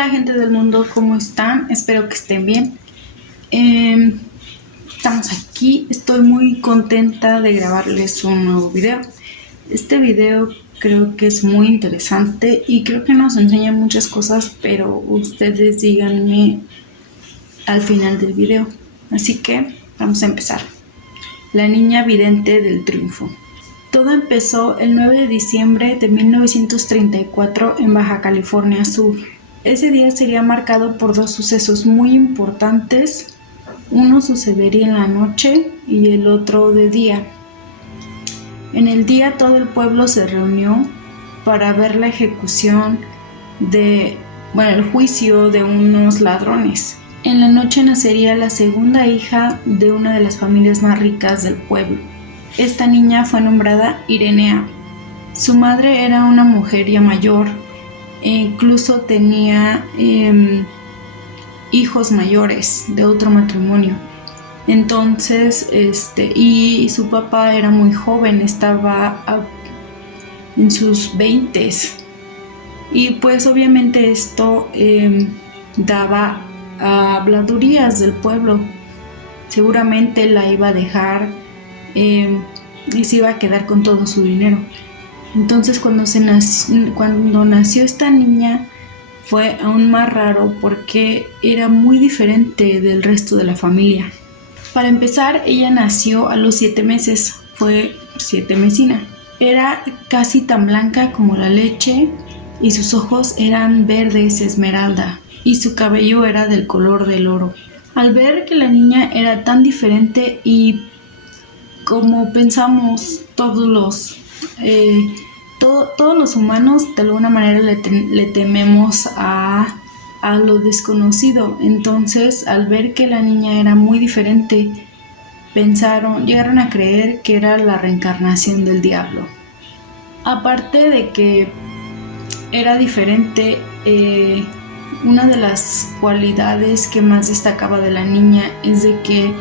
Hola gente del mundo, ¿cómo están? Espero que estén bien. Estamos aquí, estoy muy contenta de grabarles un nuevo video. Este video creo que es muy interesante y creo que nos enseña muchas cosas, pero ustedes díganme al final del video. Así que vamos a empezar. La niña vidente del triunfo. Todo empezó el 9 de diciembre de 1934 en Baja California Sur. Ese día sería marcado por dos sucesos muy importantes. Uno sucedería en la noche y el otro de día. En el día todo el pueblo se reunió para ver la ejecución el juicio de unos ladrones. En la noche nacería la segunda hija de una de las familias más ricas del pueblo. Esta niña fue nombrada Irenea. Su madre era una mujer ya mayor e incluso tenía hijos mayores de otro matrimonio. Entonces, y su papá era muy joven, estaba en sus 20s. Y pues obviamente esto daba habladurías del pueblo. Seguramente la iba a dejar y se iba a quedar con todo su dinero. Entonces cuando nació esta niña fue aún más raro porque era muy diferente del resto de la familia. Para empezar, ella nació a los 7 meses, fue 7mesina. Era casi tan blanca como la leche y sus ojos eran verdes esmeralda y su cabello era del color del oro. Al ver que la niña era tan diferente y como pensamos todos los humanos, de alguna manera le tememos a lo desconocido. Entonces, al ver que la niña era muy diferente, llegaron a creer que era la reencarnación del diablo. Aparte de que era diferente, una de las cualidades que más destacaba de la niña es de que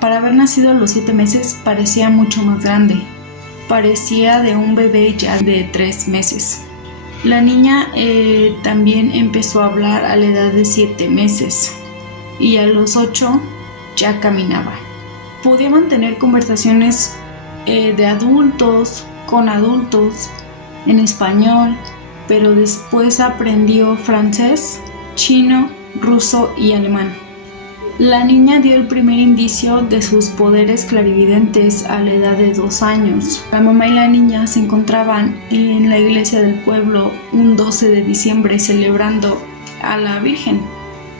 para haber nacido a los 7 meses parecía mucho más grande. Parecía de un bebé ya de 3 meses. La niña también empezó a hablar a la edad de 7 meses y a los 8 ya caminaba. Podía mantener conversaciones de adultos con adultos en español, pero después aprendió francés, chino, ruso y alemán. La niña dio el primer indicio de sus poderes clarividentes a la edad de 2 años. La mamá y la niña se encontraban en la iglesia del pueblo un 12 de diciembre celebrando a la Virgen.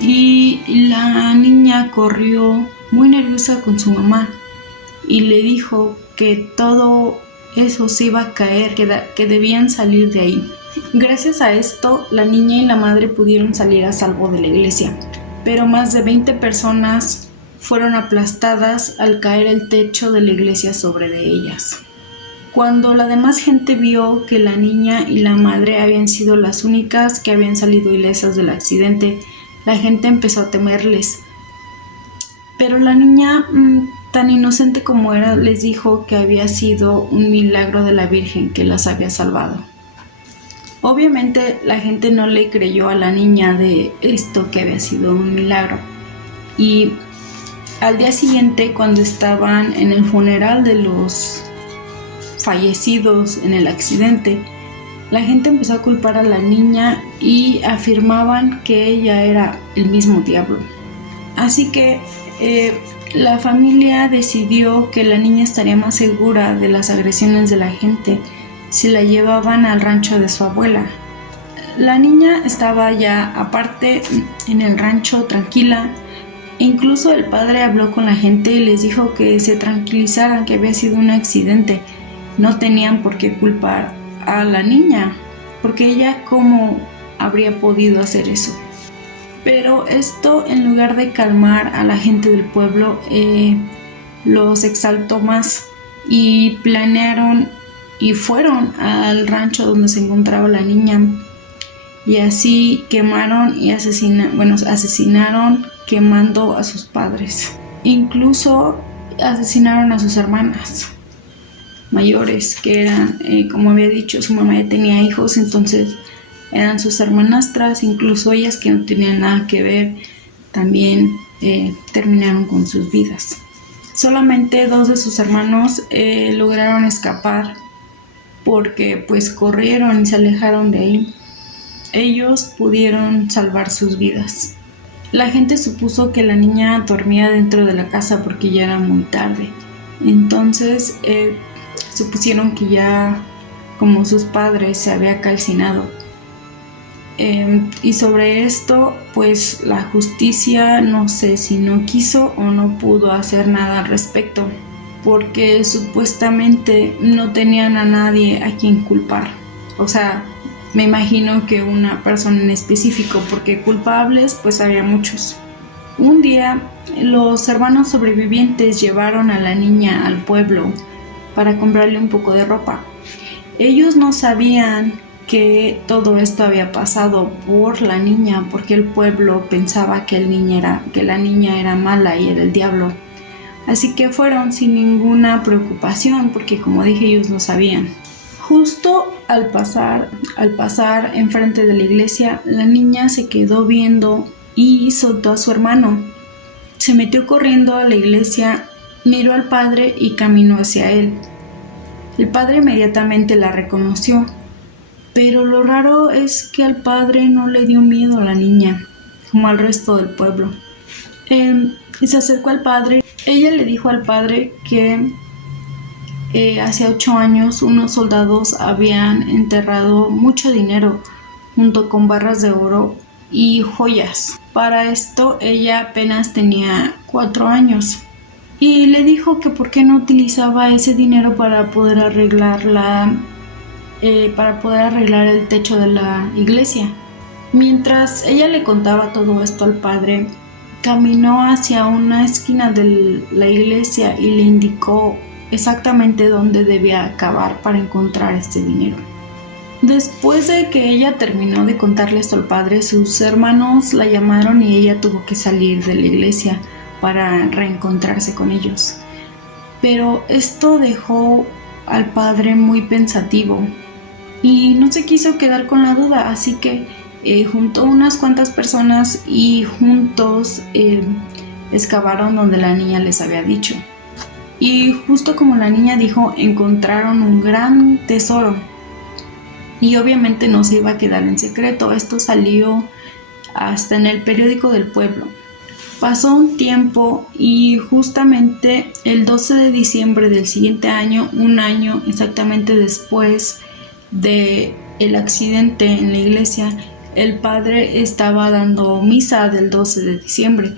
Y la niña corrió muy nerviosa con su mamá y le dijo que todo eso se iba a caer, que debían salir de ahí. Gracias a esto, la niña y la madre pudieron salir a salvo de la iglesia. Pero más de 20 personas fueron aplastadas al caer el techo de la iglesia sobre de ellas. Cuando la demás gente vio que la niña y la madre habían sido las únicas que habían salido ilesas del accidente, la gente empezó a temerles. Pero la niña, tan inocente como era, les dijo que había sido un milagro de la Virgen que las había salvado. Obviamente la gente no le creyó a la niña de esto que había sido un milagro. Y al día siguiente, cuando estaban en el funeral de los fallecidos en el accidente, la gente empezó a culpar a la niña y afirmaban que ella era el mismo diablo. Así que la familia decidió que la niña estaría más segura de las agresiones de la gente si la llevaban al rancho de su abuela. La niña estaba ya aparte en el rancho tranquila. Incluso el padre habló con la gente y les dijo que se tranquilizaran, que había sido un accidente. No tenían por qué culpar a la niña, porque ella cómo habría podido hacer eso. Pero esto, en lugar de calmar a la gente del pueblo, los exaltó más y planearon y fueron al rancho donde se encontraba la niña y así quemaron y asesinaron quemando a sus padres. Incluso asesinaron a sus hermanas mayores, que eran, como había dicho, su mamá ya tenía hijos, entonces eran sus hermanastras, incluso ellas que no tenían nada que ver, también terminaron con sus vidas. Solamente 2 de sus hermanos lograron escapar porque pues corrieron y se alejaron de ahí. Ellos pudieron salvar sus vidas. La gente supuso que la niña dormía dentro de la casa porque ya era muy tarde. Entonces supusieron que ya, como sus padres, se había calcinado. Y sobre esto, pues la justicia no sé si no quiso o no pudo hacer nada al respecto, porque supuestamente no tenían a nadie a quien culpar. O sea, me imagino que una persona en específico, porque culpables pues había muchos. Un día los hermanos sobrevivientes llevaron a la niña al pueblo para comprarle un poco de ropa. Ellos no sabían que todo esto había pasado por la niña, porque el pueblo pensaba que la niña era mala y era el diablo. Así que fueron sin ninguna preocupación, porque como dije, ellos no sabían. Justo al pasar enfrente de la iglesia, la niña se quedó viendo y soltó a su hermano. Se metió corriendo a la iglesia, miró al padre y caminó hacia él. El padre inmediatamente la reconoció, pero lo raro es que al padre no le dio miedo a la niña, como al resto del pueblo. Se acercó al padre. Ella le dijo al padre que hace 8 años unos soldados habían enterrado mucho dinero junto con barras de oro y joyas. Para esto ella apenas tenía 4 años y le dijo que por qué no utilizaba ese dinero para poder arreglar el techo de la iglesia. Mientras ella le contaba todo esto al padre, caminó hacia una esquina de la iglesia y le indicó exactamente dónde debía cavar para encontrar este dinero. Después de que ella terminó de contarle esto al padre, sus hermanos la llamaron y ella tuvo que salir de la iglesia para reencontrarse con ellos. Pero esto dejó al padre muy pensativo y no se quiso quedar con la duda, así que juntó unas cuantas personas y juntos excavaron donde la niña les había dicho. Y justo como la niña dijo, encontraron un gran tesoro. Y obviamente no se iba a quedar en secreto. Esto salió hasta en el periódico del pueblo. Pasó un tiempo y justamente el 12 de diciembre del siguiente año, un año exactamente después del accidente en la iglesia, el padre estaba dando misa del 12 de diciembre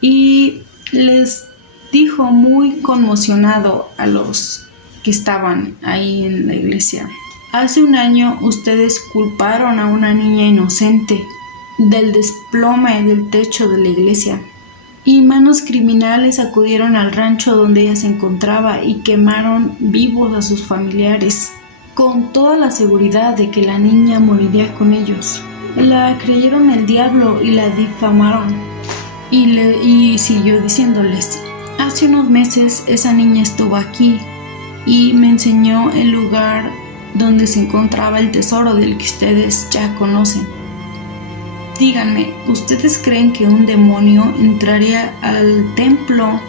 y les dijo muy conmocionado a los que estaban ahí en la iglesia: hace un año ustedes culparon a una niña inocente del desplome del techo de la iglesia y manos criminales acudieron al rancho donde ella se encontraba y quemaron vivos a sus familiares con toda la seguridad de que la niña moriría con ellos. La creyeron el diablo y la difamaron. Y siguió diciéndoles: hace unos meses esa niña estuvo aquí y me enseñó el lugar donde se encontraba el tesoro del que ustedes ya conocen. Díganme, ¿ustedes creen que un demonio entraría al templo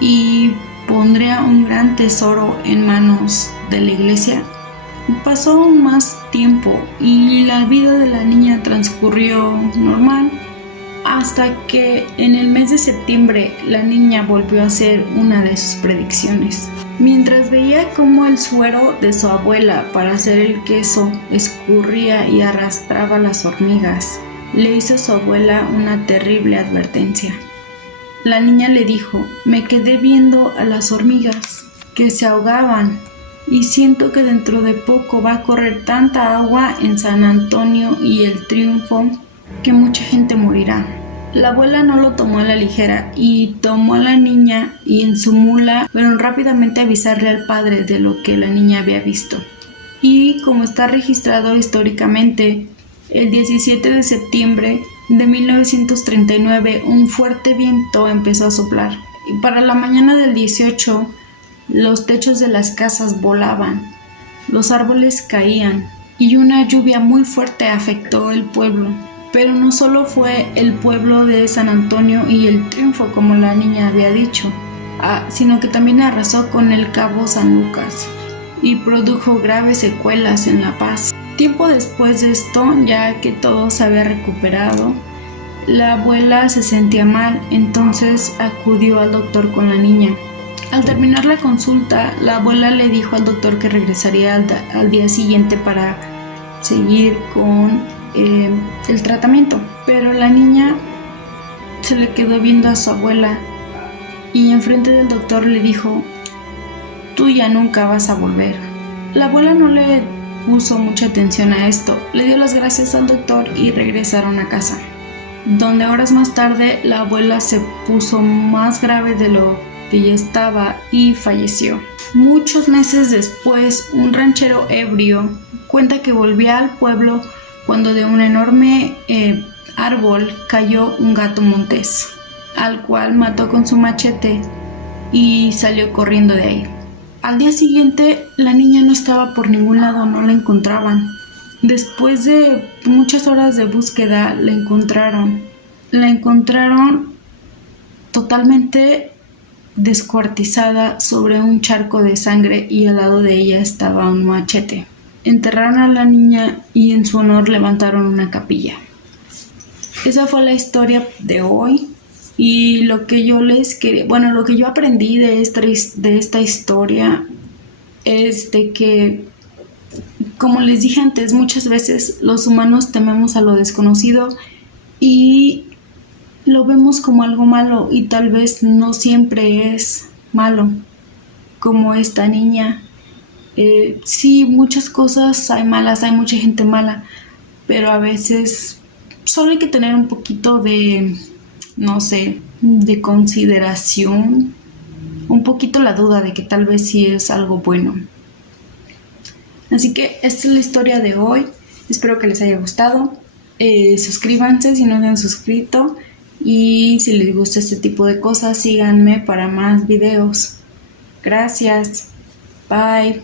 y pondría un gran tesoro en manos de la iglesia? Pasó aún más tiempo y la vida de la niña transcurrió normal, hasta que en el mes de septiembre la niña volvió a hacer una de sus predicciones. Mientras veía cómo el suero de su abuela para hacer el queso escurría y arrastraba las hormigas, le hizo a su abuela una terrible advertencia. La niña le dijo: me quedé viendo a las hormigas que se ahogaban y siento que dentro de poco va a correr tanta agua en San Antonio y el Triunfo que mucha gente morirá. La abuela no lo tomó a la ligera y tomó a la niña y en su mula fueron rápidamente a avisarle al padre de lo que la niña había visto. Y como está registrado históricamente, el 17 de septiembre de 1939 un fuerte viento empezó a soplar y para la mañana del 18 los techos de las casas volaban, los árboles caían y una lluvia muy fuerte afectó el pueblo. Pero no solo fue el pueblo de San Antonio y el Triunfo, como la niña había dicho, sino que también arrasó con el Cabo San Lucas y produjo graves secuelas en La Paz. Tiempo después de esto, ya que todo se había recuperado, la abuela se sentía mal, entonces acudió al doctor con la niña. Al terminar la consulta, la abuela le dijo al doctor que regresaría al día siguiente para seguir con el tratamiento. Pero la niña se le quedó viendo a su abuela y enfrente del doctor le dijo: tú ya nunca vas a volver. La abuela no le puso mucha atención a esto, le dio las gracias al doctor y regresaron a casa, donde horas más tarde la abuela se puso más grave de lo que ya estaba y falleció. Muchos meses después, un ranchero ebrio cuenta que volvía al pueblo cuando de un enorme árbol cayó un gato montés, al cual mató con su machete y salió corriendo de ahí. Al día siguiente, la niña no estaba por ningún lado, no la encontraban. Después de muchas horas de búsqueda, la encontraron. La encontraron totalmente descuartizada sobre un charco de sangre y al lado de ella estaba un machete. Enterraron a la niña y en su honor levantaron una capilla. Esa fue la historia de hoy. Y lo que yo lo que yo aprendí de esta historia es de que, como les dije antes, muchas veces los humanos tememos a lo desconocido y lo vemos como algo malo, y tal vez no siempre es malo, como esta niña. Sí, muchas cosas hay malas, hay mucha gente mala, pero a veces solo hay que tener un poquito de, no sé, de consideración, un poquito la duda de que tal vez sí es algo bueno. Así que esta es la historia de hoy. Espero que les haya gustado. Suscríbanse si no se han suscrito, y si les gusta este tipo de cosas, síganme para más videos. Gracias. Bye.